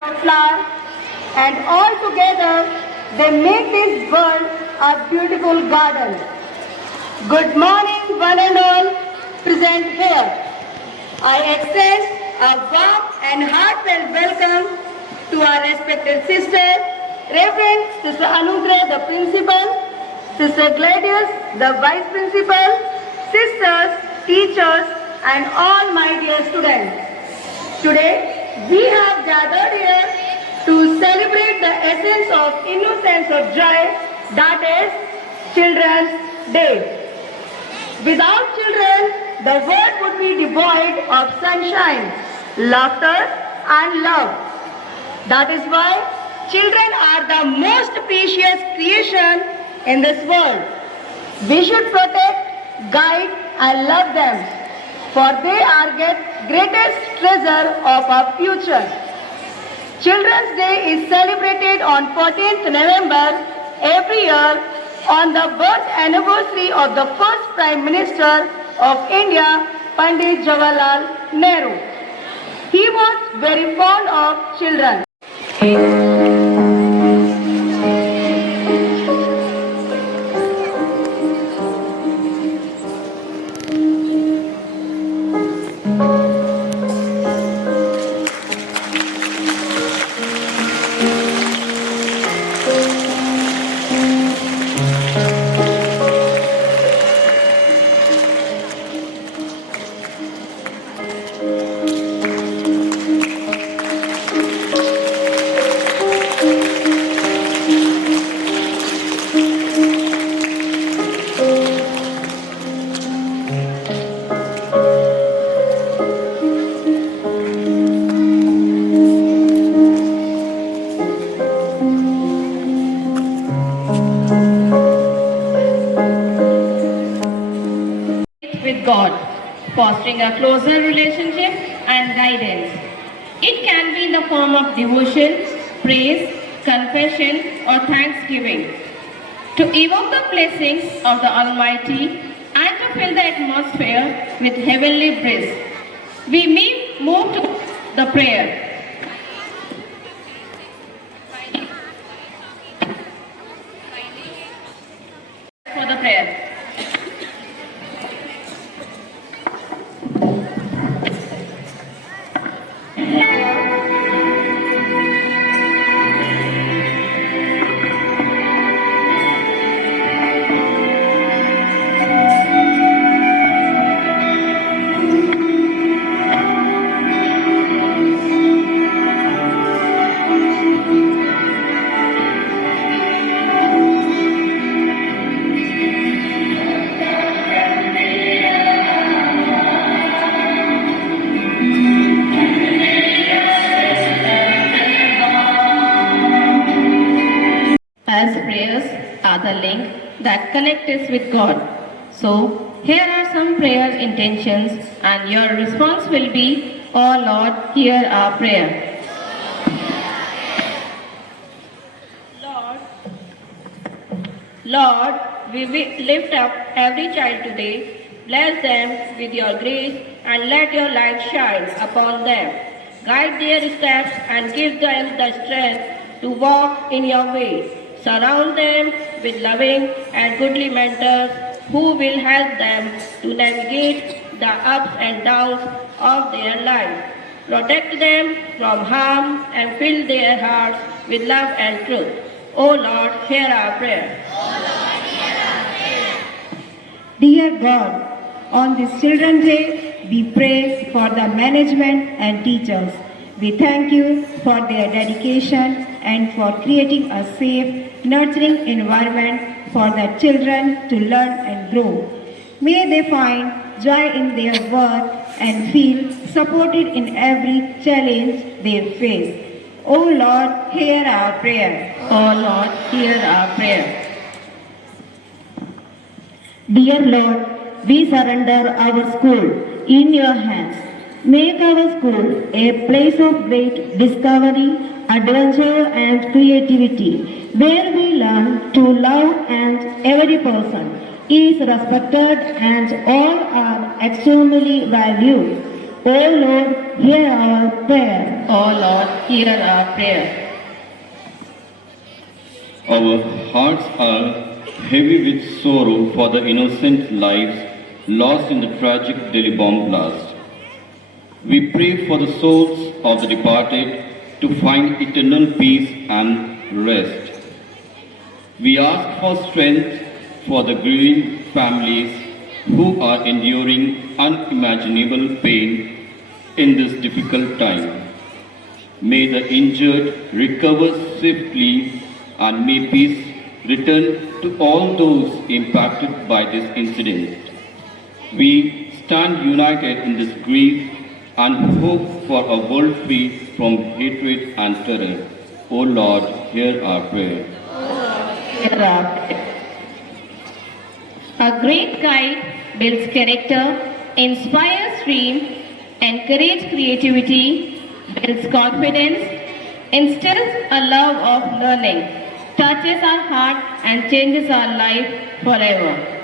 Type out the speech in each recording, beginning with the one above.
flower, and all together they make this world a beautiful garden. Good morning, one and all present here. I extend a warm and heartfelt welcome to our respected sister, Reverend Sister Anugrah, the principal, Sister Gladius, the vice principal, sisters, teachers, and all my dear students. Today, we have gathered here to celebrate the essence of innocence of joy, that is Children's Day. Without children, the world would be devoid of sunshine, laughter, and love. That is why children are the most precious creation in this world. We should protect, guide, and love them, for they are the greatest treasure of our future. Children's Day is celebrated on 14th November every year on the birth anniversary of the first Prime Minister of India, Pandit Jawaharlal Nehru. He was very fond of children. With God, fostering a closer relationship and guidance. It can be in the form of devotion, praise, confession, or thanksgiving. To evoke the blessings of the Almighty and to fill the atmosphere with heavenly bliss, we may move to the prayer. For the prayer. As prayers are the link that connect us with God. So, here are some prayer intentions, and your response will be, "Oh Lord, hear our prayer." Lord, we lift up every child today. Bless them with your grace and let your light shine upon them. Guide their steps and give them the strength to walk in your way. Surround them with loving and goodly mentors who will help them to navigate the ups and downs of their life. Protect them from harm and fill their hearts with love and truth. O Lord, hear our prayer. Dear God, on this Children's Day, we pray for the management and teachers. We thank you for their dedication and for creating a safe, nurturing environment for the children to learn and grow. May they find joy in their work and feel supported in every challenge they face. O Lord, hear our prayer. O Lord, hear our prayer. Dear Lord, we surrender our school in your hands. Make our school a place of great discovery, adventure and creativity, where we learn to love and every person is respected and all are extremely valued. O Lord, hear our prayer. O Lord, hear our prayer. Our hearts are heavy with sorrow for the innocent lives lost in the tragic Delhi bomb blast. We pray for the souls of the departed to find eternal peace and rest. We ask for strength for the grieving families who are enduring unimaginable pain in this difficult time. May the injured recover swiftly and may peace return to all those impacted by this incident. We stand united in this grief and hope for a world free from hatred and terror. O Lord, hear our prayer. Hear our prayer. A great guide builds character, inspires dream, encourages creativity, builds confidence, instills a love of learning, touches our heart and changes our life forever.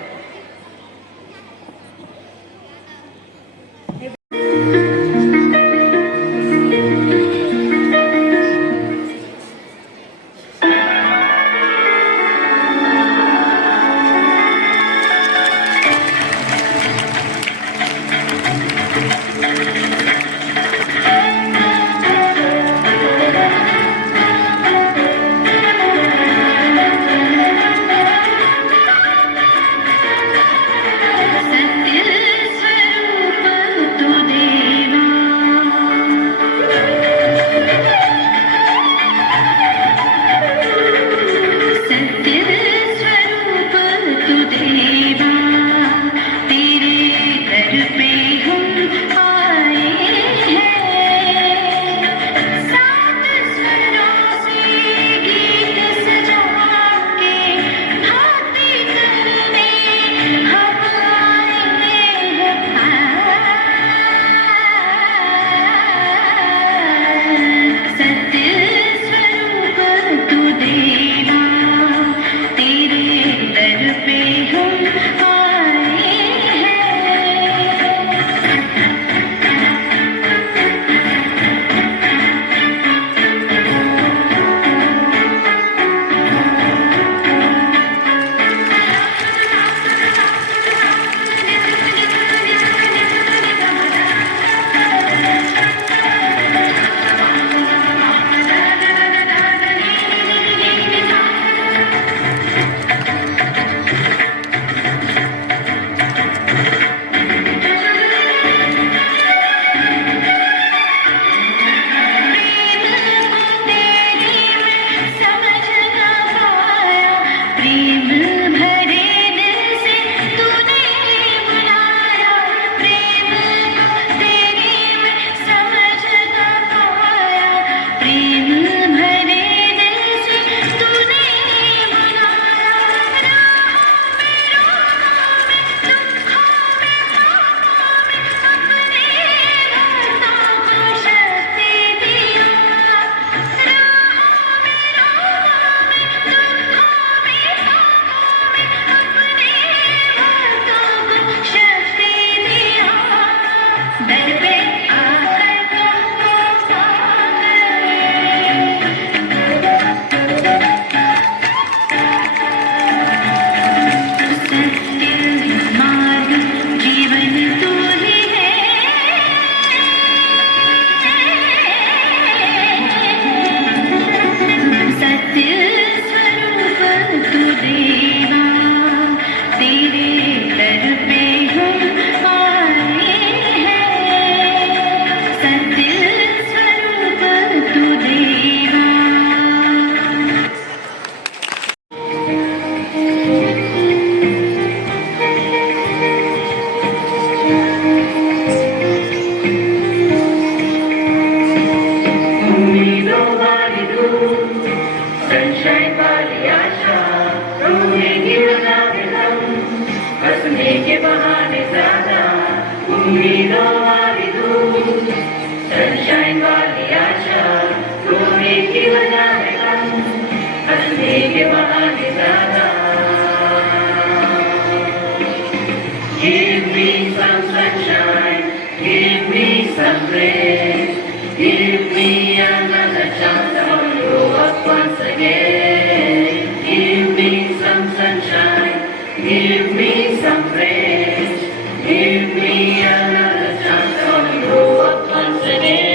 Give me some sunshine, give me some grace. Give me another chance to grow up once again. Give me some sunshine. Give me some rain. Give me another chance to grow up once again.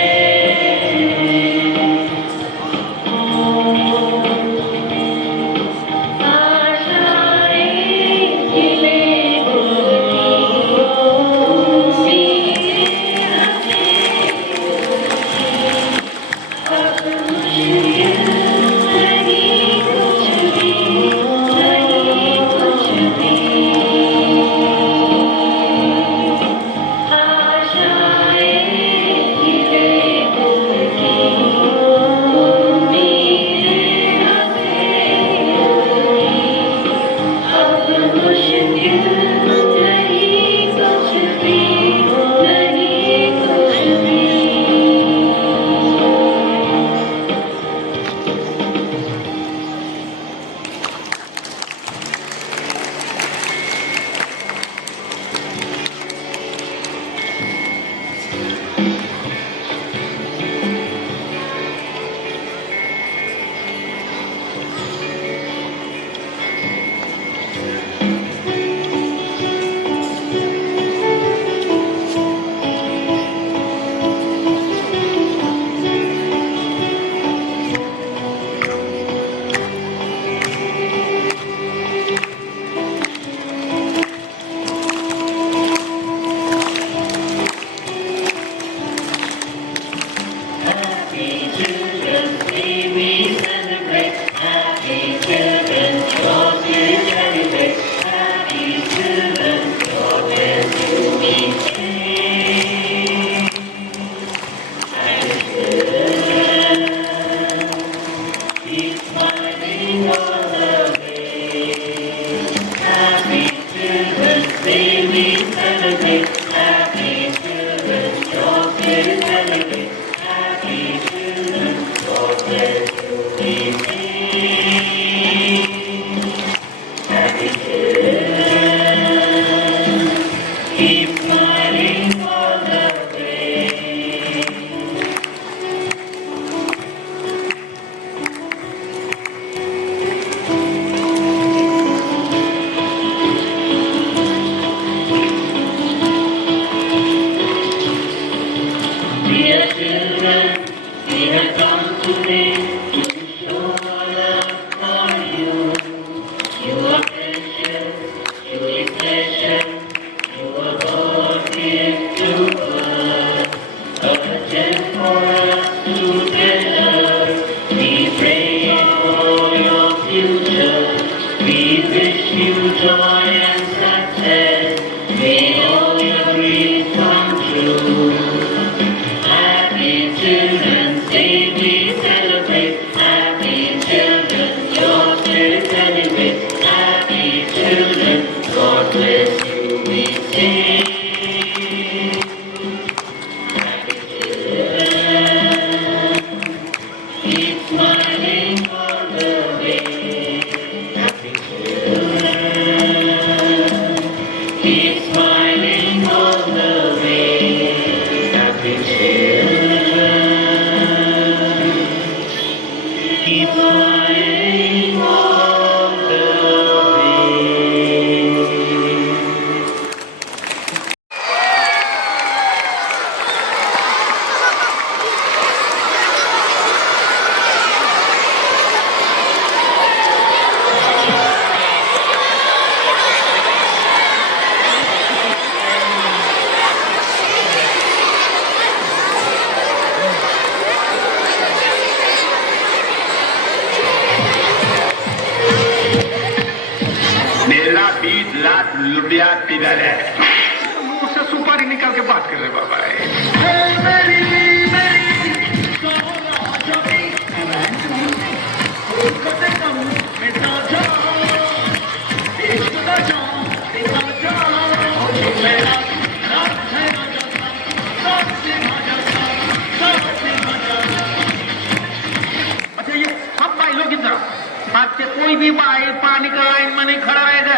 आज से कोई भी भाई पानी का line में नहीं खड़ा रहेगा।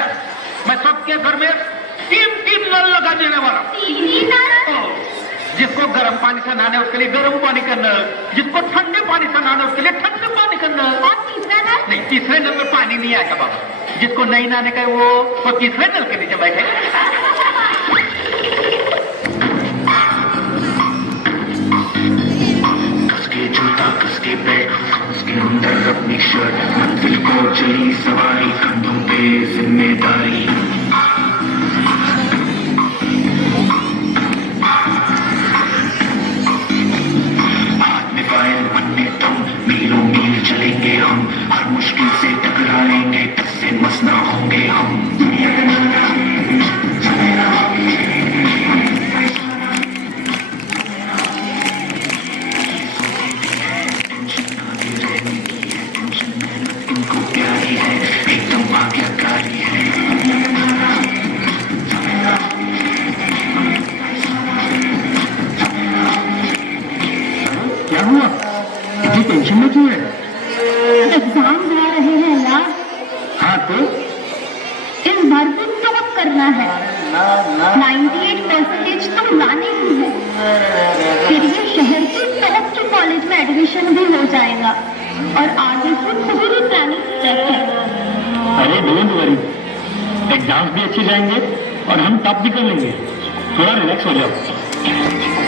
मैं सबके घर में तीन तीन नल लगा देने वाला हूँ। पानी से नहाना है उसके लिए गर्म पानी का नल, जिसको ठंडे पानी से नहाना है उसके लिए ठंडे पानी का नल। और तीसरा नल? नहीं, तीसरे नल में पानी नहीं आएगा बाबा। जिसको नहीं नहाने का है वो तीसरे नल के नीचे बैठे। कसके जूता कसके बैग, उसके अंदर अपनी शर्ट, मंजिल को चली सवारी, कंधों पे जिम्मेदारी। हाथ में फाइल मन में तुम, मीलों मील चलेंगे हम, हर मुश्किल से टकराएंगे, टस से मस ना होंगे हम। क्या हुआ? इतनी टेंशन में क्यों है? एग्जाम आ रहे हैं यार, हाँ तो इस बार भी टॉप करना है। 98% तो लाने ही है, फिर ये शहर के टॉप के कॉलेज में एडमिशन भी हो जाएगा और आगे से पूरी प्लानिंग सेट है। अरे डोंट वरी, एग्जाम्स भी अच्छे जाएंगे और हम टॉप भी कर लेंगे। थोड़ा रिलैक्स हो जाओ।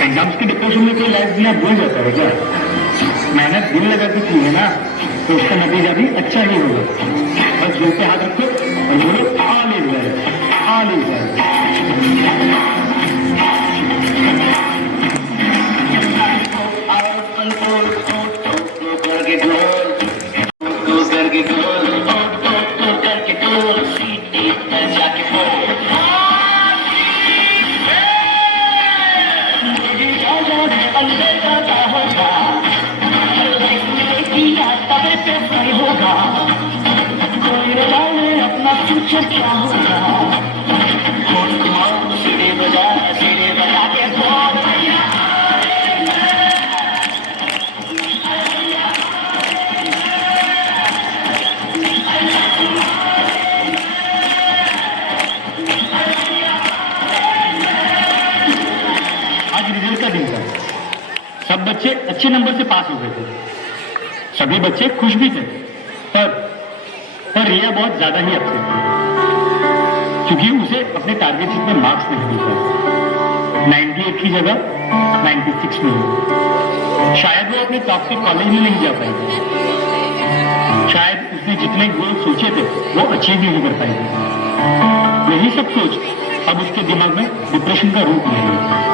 एग्जाम्स के डिप्रेशन में कोई लाइफ जीना भूल जाता है क्या? मेहनत दिल लगा के की है ना, तो उसका नतीजा भी अच्छा ही होगा। बस दिल पे हाथ रखो और बोलो all is well, all is well. आज रिजल्ट का दिन था, सब बच्चे अच्छे नंबर से पास हो गए थे, सभी बच्चे खुश भी थे, पर रिया बहुत ज्यादा ही अपसेट थी, क्योंकि उसे अपने टारगेट शीट में मार्क्स नहीं मिल पाए। 98 की जगह 96 मिले। शायद वो अपने टॉप के कॉलेज में नहीं जा पाएगी, शायद उसने जितने गोल सोचे थे वो अचीव नहीं कर पाएगी। यही सब सोच अब उसके दिमाग में डिप्रेशन का रूप ले रही है।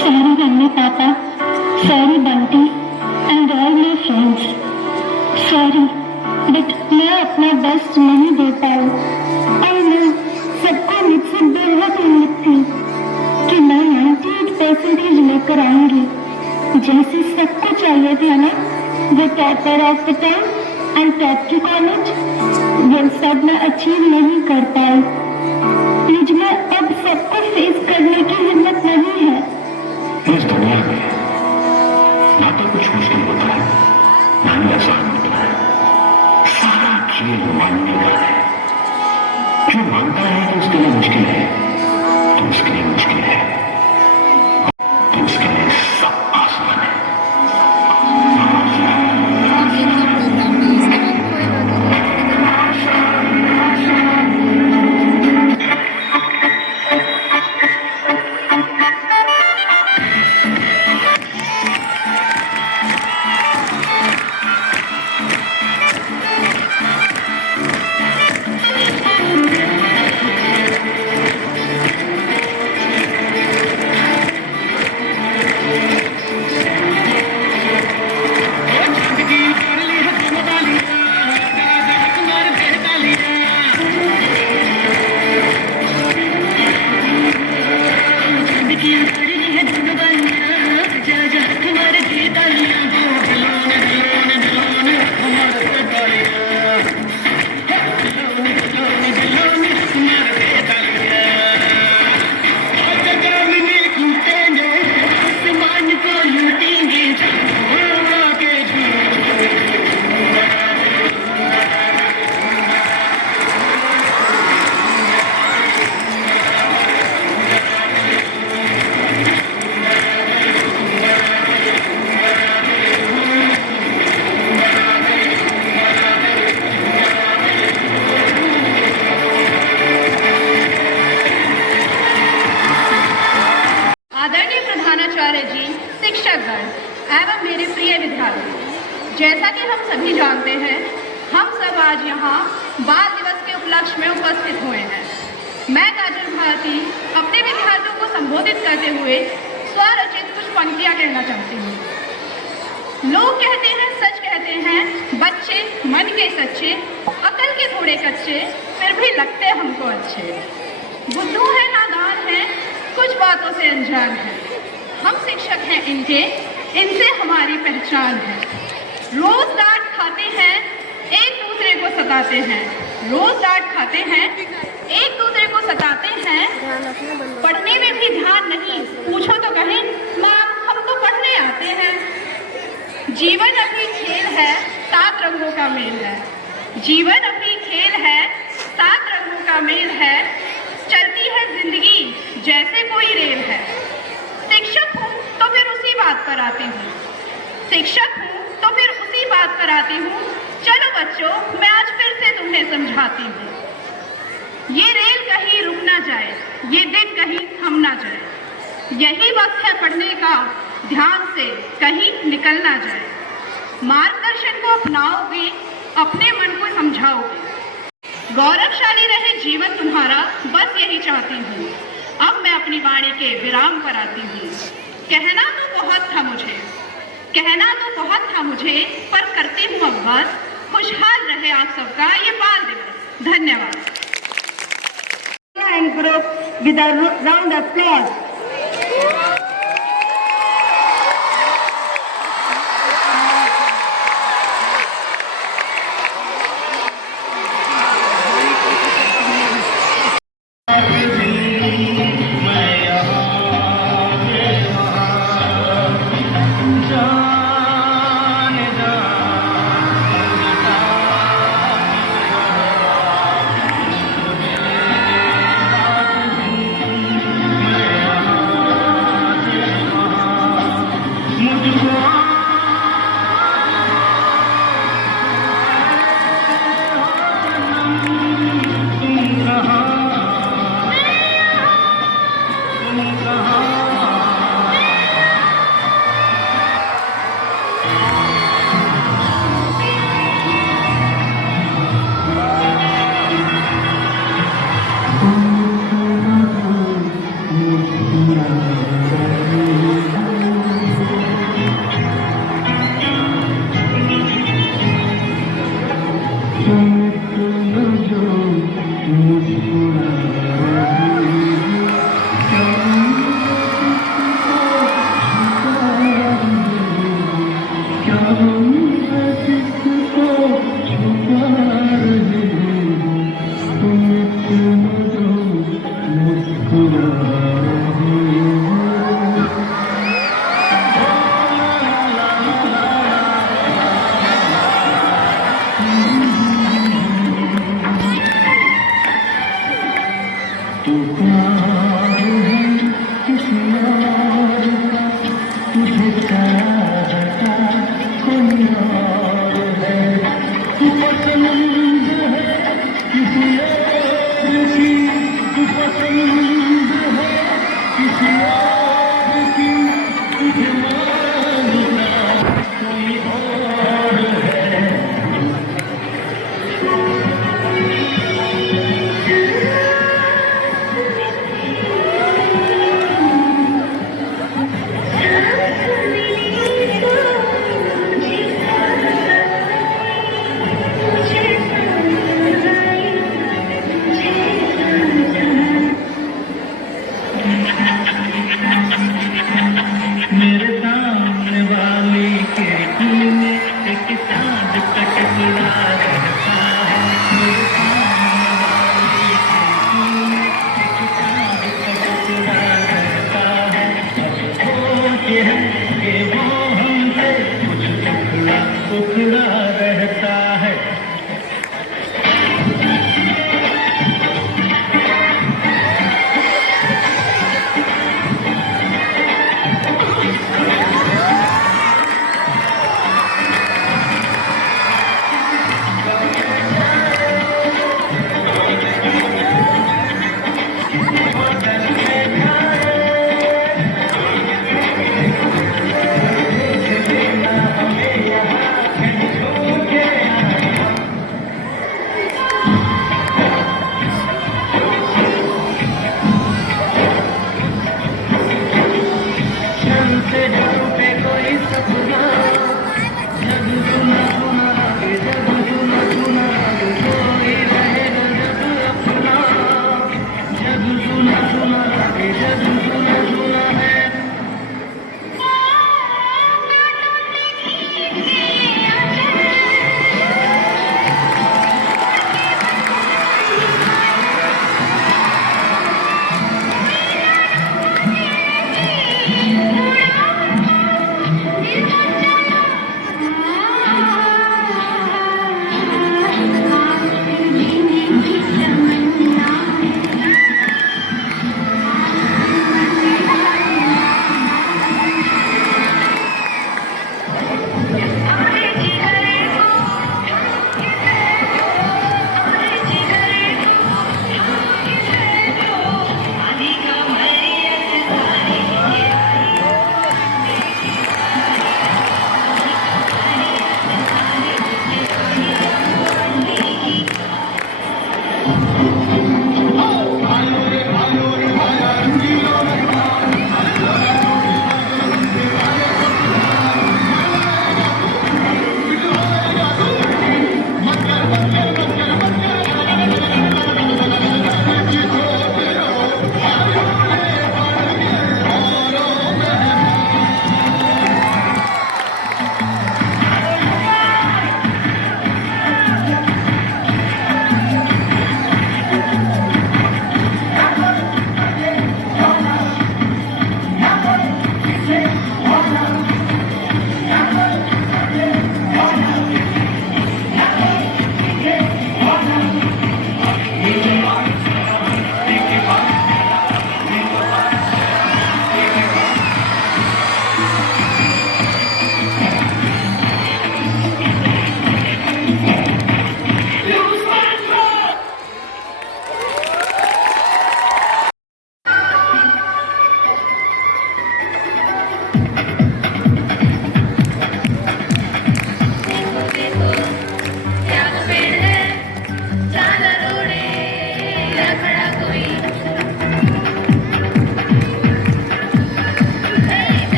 Sorry mummy papa, sorry Bunty and all my friends. Sorry, but मैं अपना बेस्ट नहीं दे पाई। और मैं सबको मुझसे बहुत उम्मीद थी कि मैं 98% लेकर आऊंगी, जैसे सबको चाहिए था ना, वो topper of the time and top की कॉलेज। वो सब मैं अचीव नहीं कर पाई। मुझ में अब सबको फेस करने की हिम्मत नहीं है। इस दुनिया में ना तो कुछ मुश्किल होता है, ना ही आसान होता है। सारा खेल मानने का है। जो मानता है कि उसके लिए मुश्किल है, तो उसके लिए मुश्किल है, तो उसके लिए सब आसान है। बाल दिवस के उपलक्ष्य में उपस्थित हुए हैं। मैं काजल भारती अपने विद्यार्थियों को संबोधित करते हुए स्वरचित कुछ पंक्तियां कहना चाहती हूँ। लोग कहते हैं, सच कहते हैं, बच्चे मन के सच्चे, अकल के थोड़े कच्चे, फिर भी लगते हमको अच्छे। बुद्धू है, नादान है, कुछ बातों से अनजान है। हम शिक्षक हैं इनके, इनसे हमारी पहचान है। रोज डांट खाते हैं, एक दूसरे को सताते हैं। रोज डांट खाते हैं, एक दूसरे को सताते हैं। पढ़ने में भी ध्यान नहीं, पूछो तो कहें माँ हम तो पढ़ने आते हैं। जीवन अभी खेल है, 7 रंगों का मेल है। जीवन अभी खेल है, 7 रंगों का मेल है। चलती है जिंदगी जैसे कोई रेल है। शिक्षक हूँ तो फिर उसी बात पर आती हूँ। शिक्षक हूँ तो फिर उसी बात पर आती हूँ। चलो बच्चों, मैं आज फिर से तुम्हें समझाती हूँ। ये रेल कहीं रुक ना जाए, ये दिन कहीं थम ना जाए। यही वक्त है पढ़ने का, ध्यान से कहीं निकल ना जाए। मार्गदर्शन को अपनाओगे, अपने मन को समझाओगे। गौरवशाली रहे जीवन तुम्हारा, बस यही चाहती हूँ। अब मैं अपनी वाणी के विराम पर आती हूँ। कहना तो बहुत था मुझे, कहना तो बहुत था मुझे, पर करती हूँ अब बस। खुशहाल रहे आप सबका ये बाल दिवस। धन्यवाद। And group with a round of applause.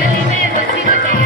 गली में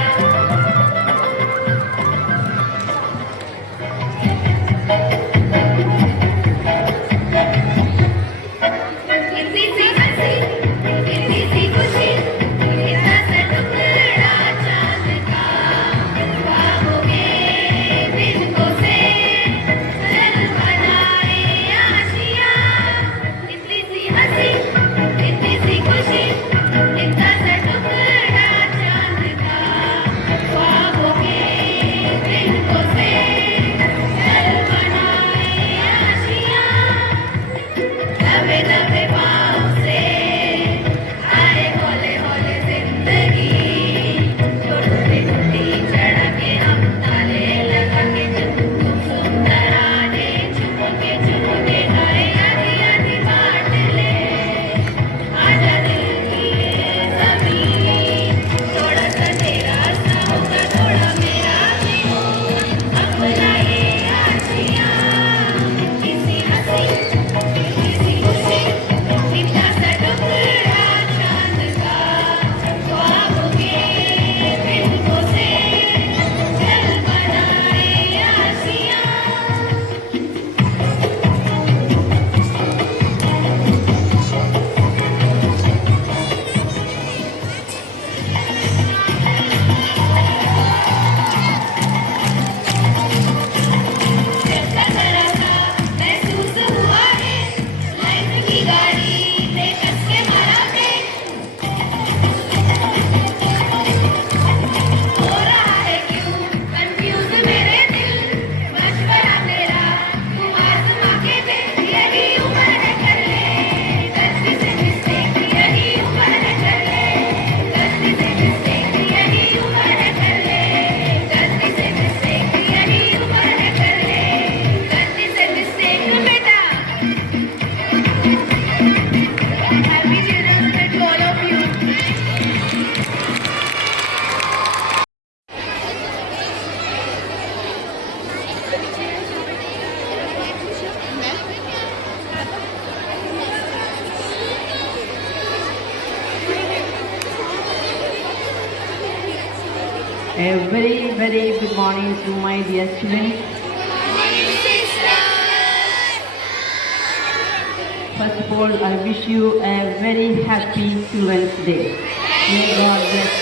A very, very good morning to my dear students. First of all, I wish you a very happy Children's Day. May God bless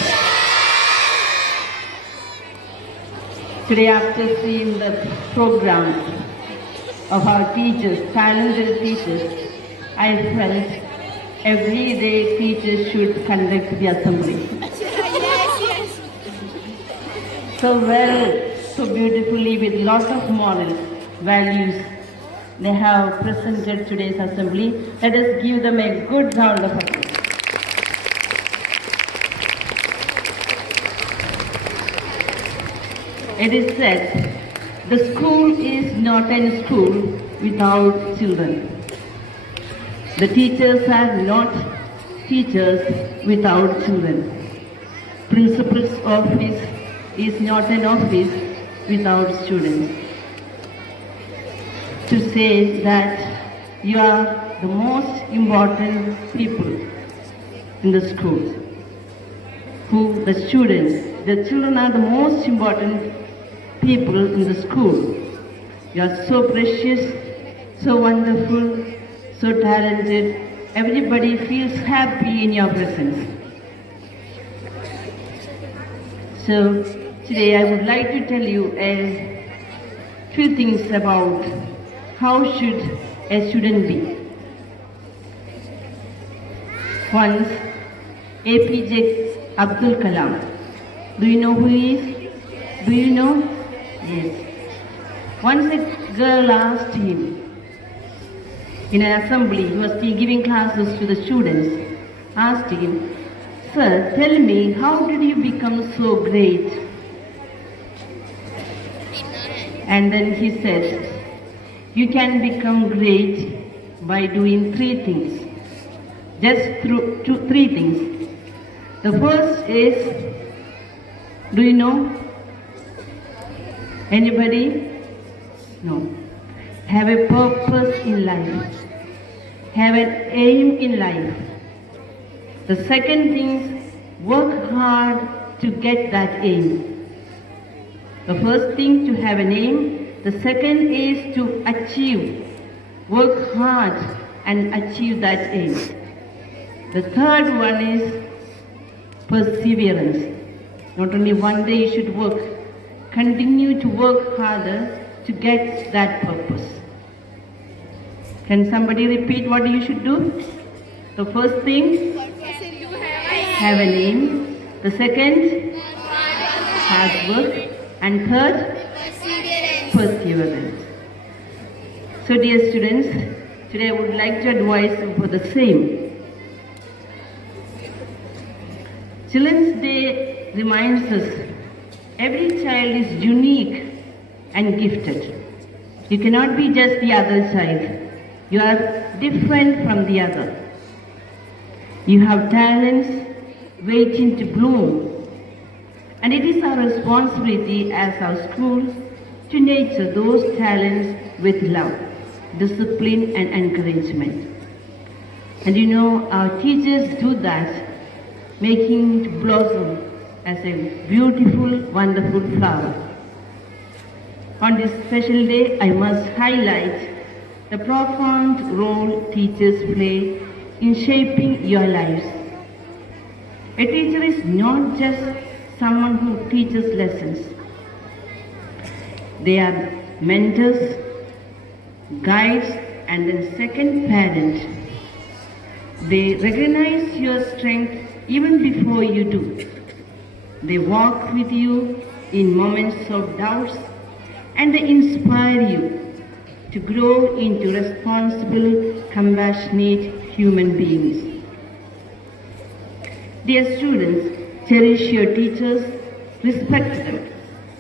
you. Today, after seeing the program of our teachers, talented teachers, I felt every day teachers should conduct the assembly. So well, so beautifully, with lot of moral values they have presented today's assembly. Let us give them a good round of applause. It is said, the school is not a school without children. The teachers are not teachers without children. Principal's office is not an office without students. To say that you are the most important people in the school, the children are the most important people in the school. You are so precious, so wonderful, so talented. Everybody feels happy in your presence. So today I would like to tell you a few things about how should a student be. Once, APJ Abdul Kalam. Do you know who he is? Do you know? Yes. Once a girl asked him in an assembly, he was giving classes to the students, asked him, "Sir, tell me, how did you become so great?" And then he said, "You can become great by doing three things. Just through three things. The first is, do you know? Anybody? No. Have a purpose in life. Have an aim in life. The second thing is, work hard to get that aim. The first thing, to have an aim. The second is to achieve. Work hard and achieve that aim. The third one is perseverance. Not only one day you should work, continue to work harder to get that purpose." Can somebody repeat what you should do? The first thing, have an aim. The second, hard work. And third, perseverance. So dear students, today I would like to advise you for the same. Children's Day reminds us every child is unique and gifted. You cannot be just the other child. You are different from the other. You have talents waiting to bloom. And it is our responsibility as our school to nurture those talents with love, discipline and encouragement. And you know, our teachers do that, making it blossom as a beautiful, wonderful flower. On this special day, I must highlight the profound role teachers play in shaping your lives. A teacher is not just someone who teaches lessons. They are mentors, guides, and then second parent. They recognize your strength even before you do. They walk with you in moments of doubts, and they inspire you to grow into responsible, compassionate human beings. Dear students, cherish your teachers, respect them,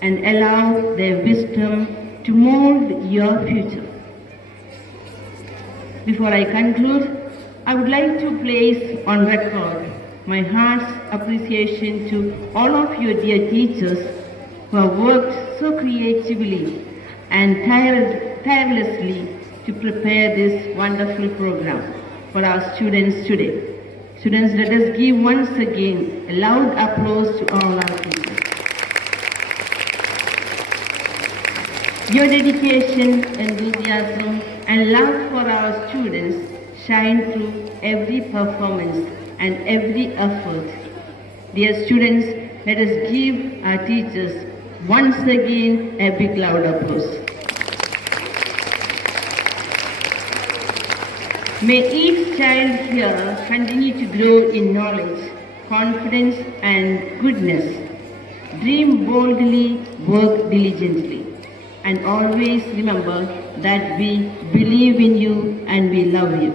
and allow their wisdom to mold your future. Before I conclude, I would like to place on record my heart's appreciation to all of you dear teachers who have worked so creatively and tirelessly to prepare this wonderful program for our students today. Students, let us give once again a loud applause to all our teachers. Your dedication, enthusiasm, and love for our students shine through every performance and every effort. Dear students, let us give our teachers once again a big loud applause. May each child here continue to grow in knowledge, confidence, and goodness. Dream boldly, work diligently, and always remember that we believe in you and we love you.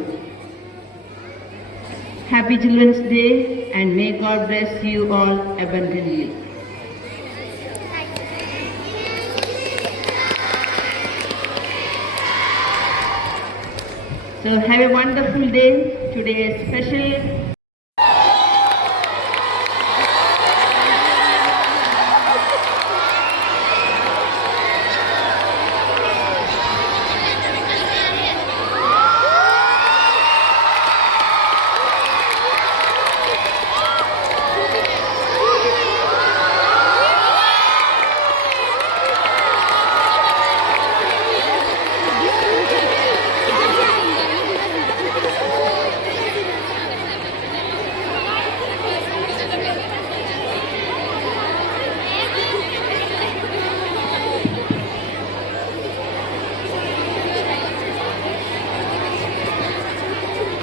Happy Children's Day, and may God bless you all abundantly. So have a wonderful day. Today is special.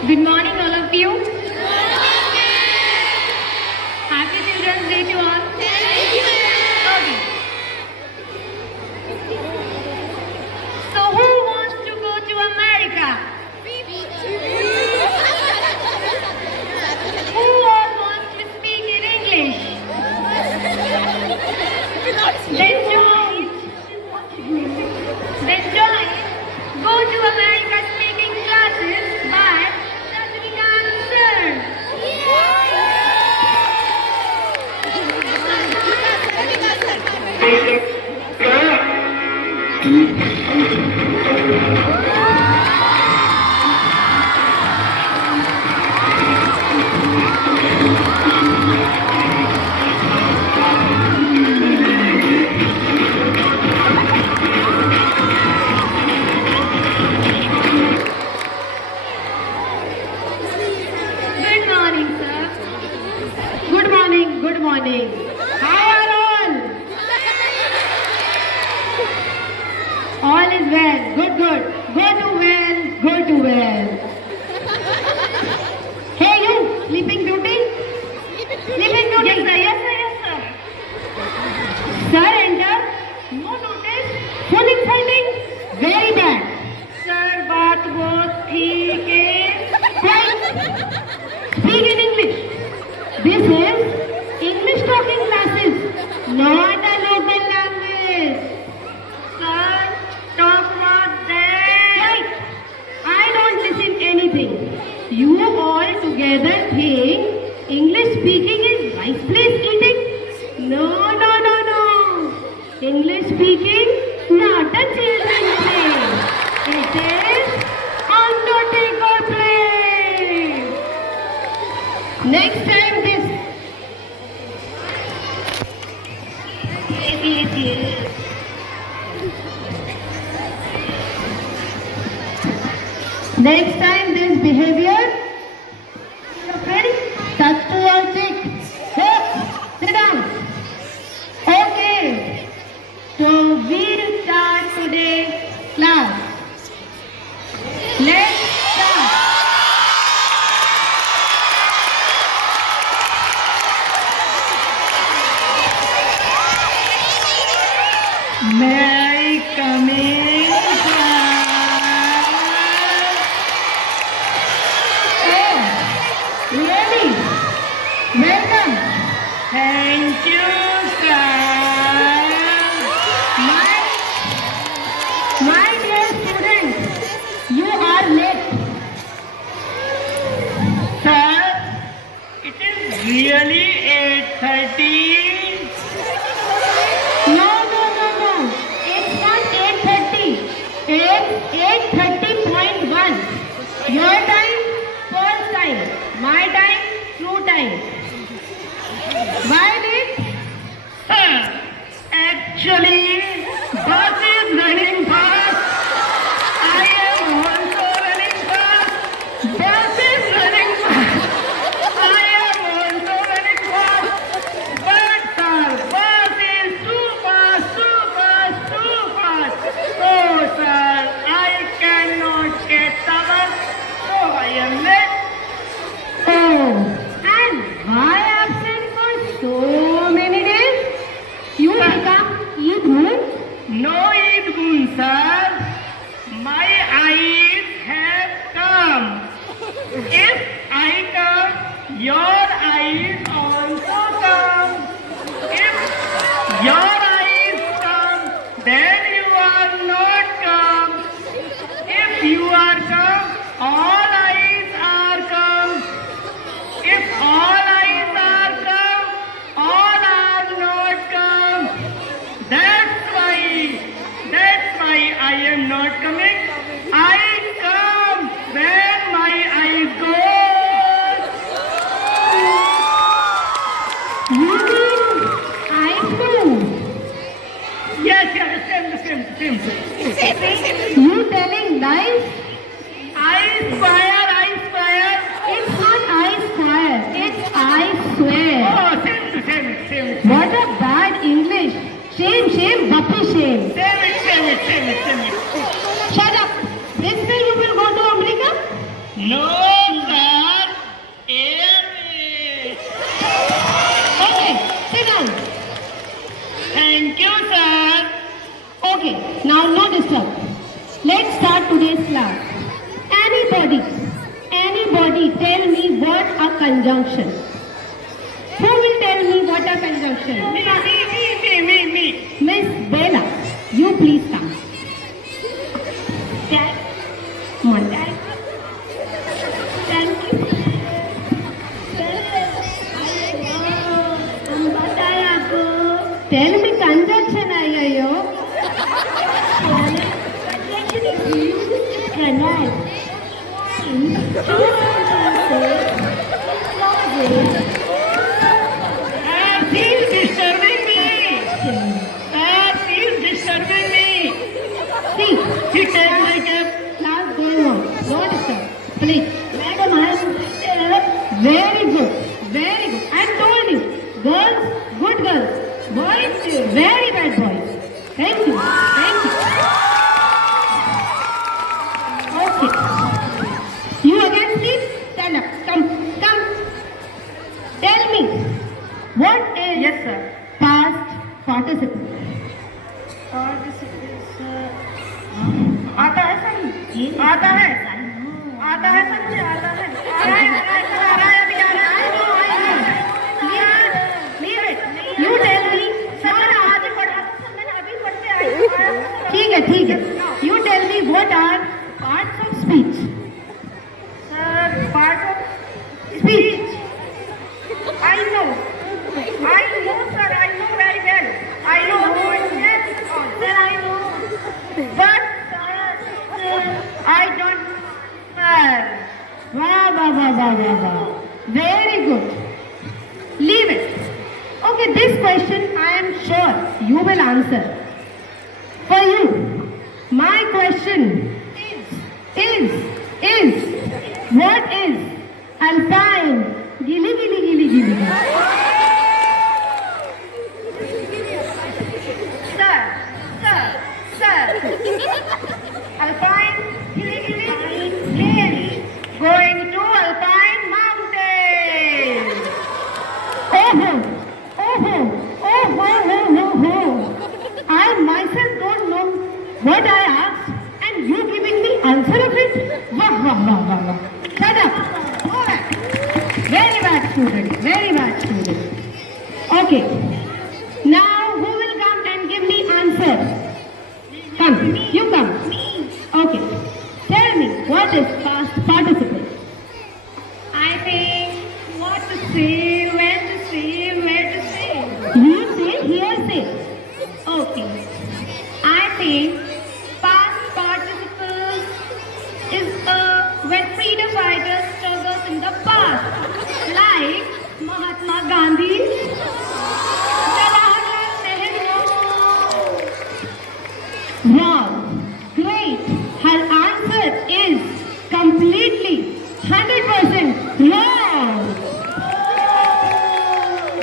Good morning, all of you. Happy Children's Day to all. Okay. So, who wants to go to America? Who all wants to speak in English? Then join. Go to America speaking classes by Good morning. How are all? All is well. Good. Go to well. Hey you, Sleeping Beauty? Yes sir. Sir, enter. No notice. Full insulting. Very bad. Sir, बात बहुत ठीक है. Fine. Speak in English. This is English talking classes, not a local language. Sir, talk about that. Right. I don't listen anything. You all together think English speaking is rice place eating? No. English speaking, not a children's play. It is undertaker play. Next time this. Next time this behavior, your friend, touch to your cheek. Hey, sit down. Okay. So we'll start today's class. Let's start. May I come in, class? Oh, really? Welcome. Thank you, sir. My dear students, you are late. Sir, it is really 8:30. No. It's not 8:30. coming? I come when my eye goes. You mean I move? Yes, same. You telling lies? I spire. It's not I swear, it's I swear. Oh, same. What a bad English. Shame, Bapu shame. Same it. Shut up. This way you will go to America? No, sir. Airways. Okay, sit down. Thank you, sir. Okay, now no disturb. Let's start today's class. Anybody tell me what a conjunction. Who will tell me what a conjunction? Me. Miss Bella, you please come. Dad, come on, Dad. Thank you. Tell me conjunction, ayyo. She's disturbing me. See, She takes like a class going on. Don't disturb. Please. Madam, I am very good. I told you. Girls, good girls. Boys, very bad boys. Thank you. Okay. You again, please. Stand up. Come. Tell me. What is Yes, sir. past participle? आता है समझे आता है अभी आ रहा है You tell me. आज पढ़ा मैंने अभी पढ़ते आई ठीक है. You tell me what are parts of speech? Sir part of Speech. I know sir, I know very well. I know sir, I know. But I don't Wow. Very good. Leave it. Okay, this question I am sure you will answer. For you, my question is what is alpine? Gili. Sir. Alpine, gilly, going to Alpine Mountain. I myself don't know what I asked and you giving me answer of it? Wah. Shut up. Go back. Very bad student. Okay. Now who will come and give me answer? Come. You come. Okay. Tell me what is past participle? I think what to say, where to say. You say, here say. Okay. I think past participle is when freedom fighters struggles in the past, like Mahatma Gandhi, Jawaharlal Nehru. Wow. Great. Her answer is completely 100% wrong.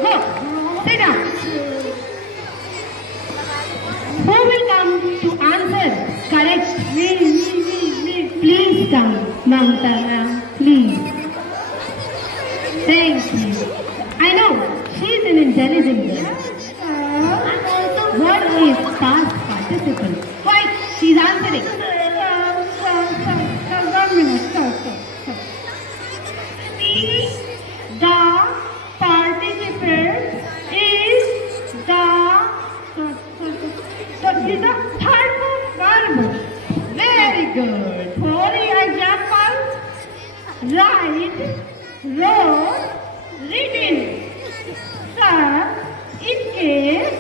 Go. Sit down. Who will come to answer correct? Me. Please come, Mamta ma'am. Please. Thank you. I know she's an intelligent girl. What is past participle? Why? She's answering. The participle is the third verb. Very good. For example, write, wrote, written. Sir, in case,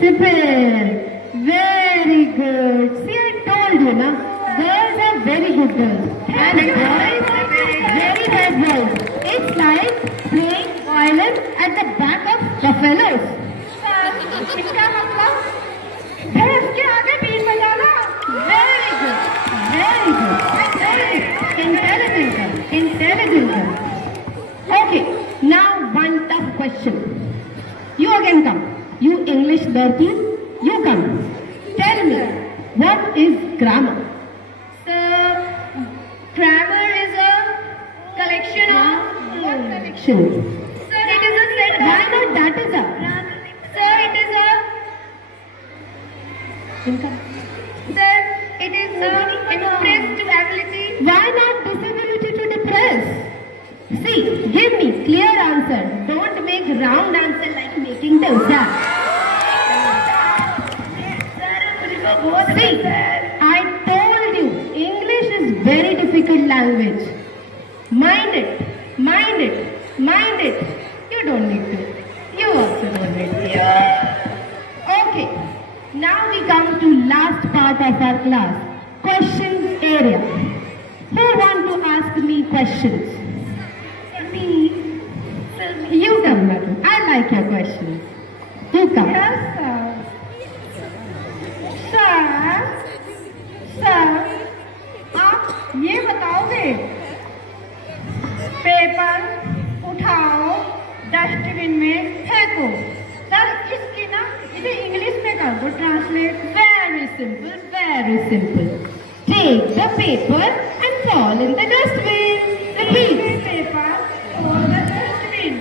Super. Very good. See, I told you, na. Girls are very good girls. And boys, very bad boys. It's like playing violin at the back of buffaloes. इसका मतलब भैंस के आगे been बजाना. Very good. Very good. Intelligent girl. Intelligent girl. Okay. Now one tough question. You again come. You English dirty. You come. Tell me, what is grammar? Sir, grammar is a collection of what collection? Sir, it is a set of. Why not that is a? Sir, it is a. Sir, it is a impressed ability. Why not disability to depress? See, give me clear answer. Don't make round answer like making dosa. See, I told you, English is very difficult language. Mind it, mind it, mind it. You don't need to. You also don't need to. Okay, now we come to last part of our class, questions area. Who want to ask me questions? Me. You come, madam. I like your questions. You come. Yes, sir. Sir, आप ये बताओगे paper उठाओ dustbin में फेंको. Sir इसकी ना इसे English में कर दो translate. Very simple, very simple. Take the paper and fall in the dustbin. Repeat. Paper और the dustbin.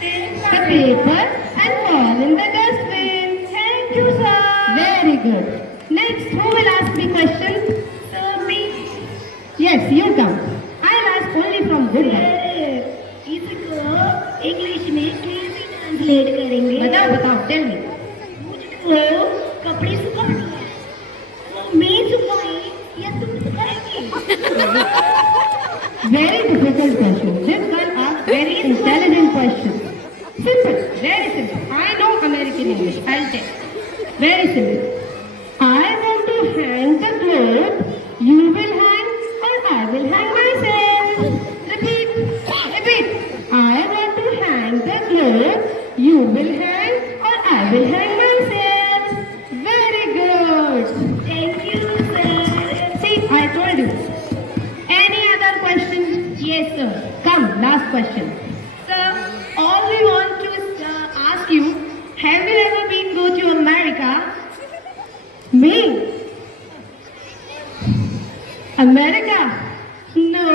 Take the paper and fall in the dustbin. Thank you sir. Very good. Next, who will ask me questions? Sir, me. Yes, you come. I'll ask only from good ones. इसको English में कैसे translate करेंगे? बताओ बताओ, tell me. मुझको कपड़े सुखाने हैं. वो मैं सुखाई या तुम सुखाएंगी? Very difficult question. This girl asked very intelligent questions. Simple, very simple. I know American English. I'll tell. Very simple. I want to hang the clothes. You will hang or I will hang myself. Repeat. Repeat. I want to hang the clothes. You will hang or I will hang myself. Very good. Thank you, sir. See, I told you. Any other question? Yes, sir. Come, last question. Sir, all we want to ask you, have you ever been go to America? Me? America? No.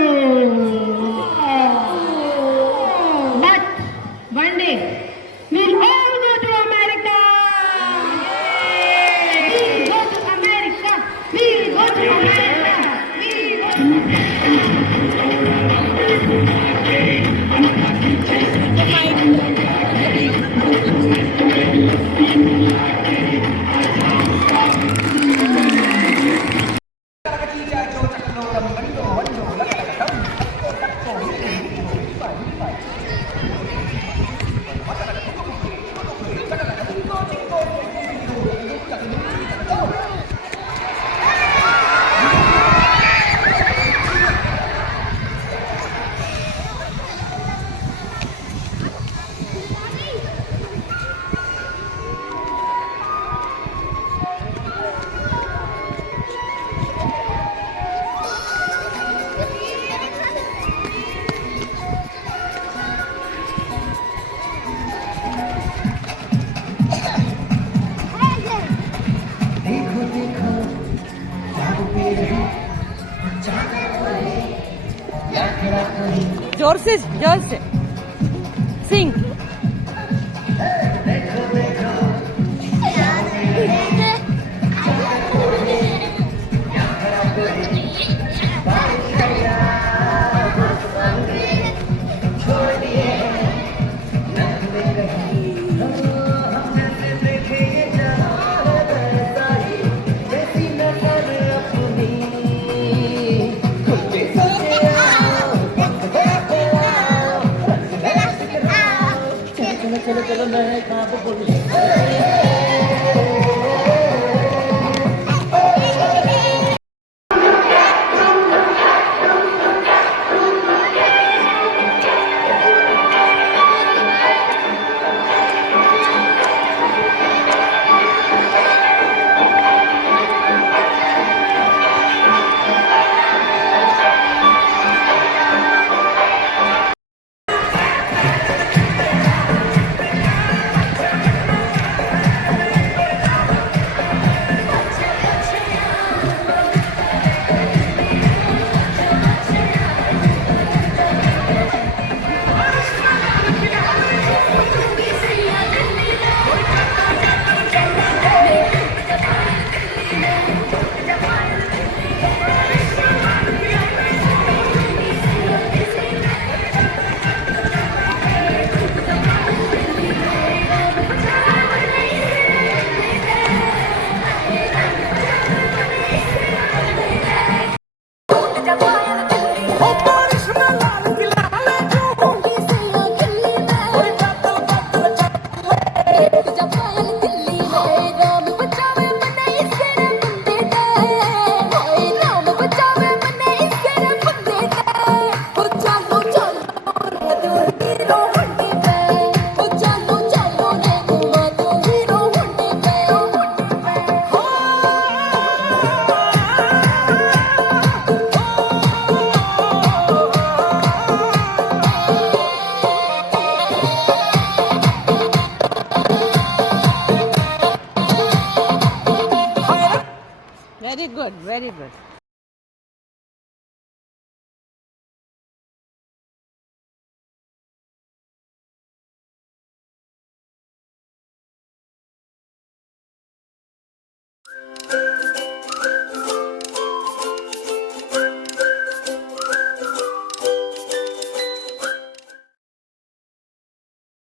But one day we'll all go to America. We'll go to America. We'll go to America. We'll go to जोर से सिंग good, very good.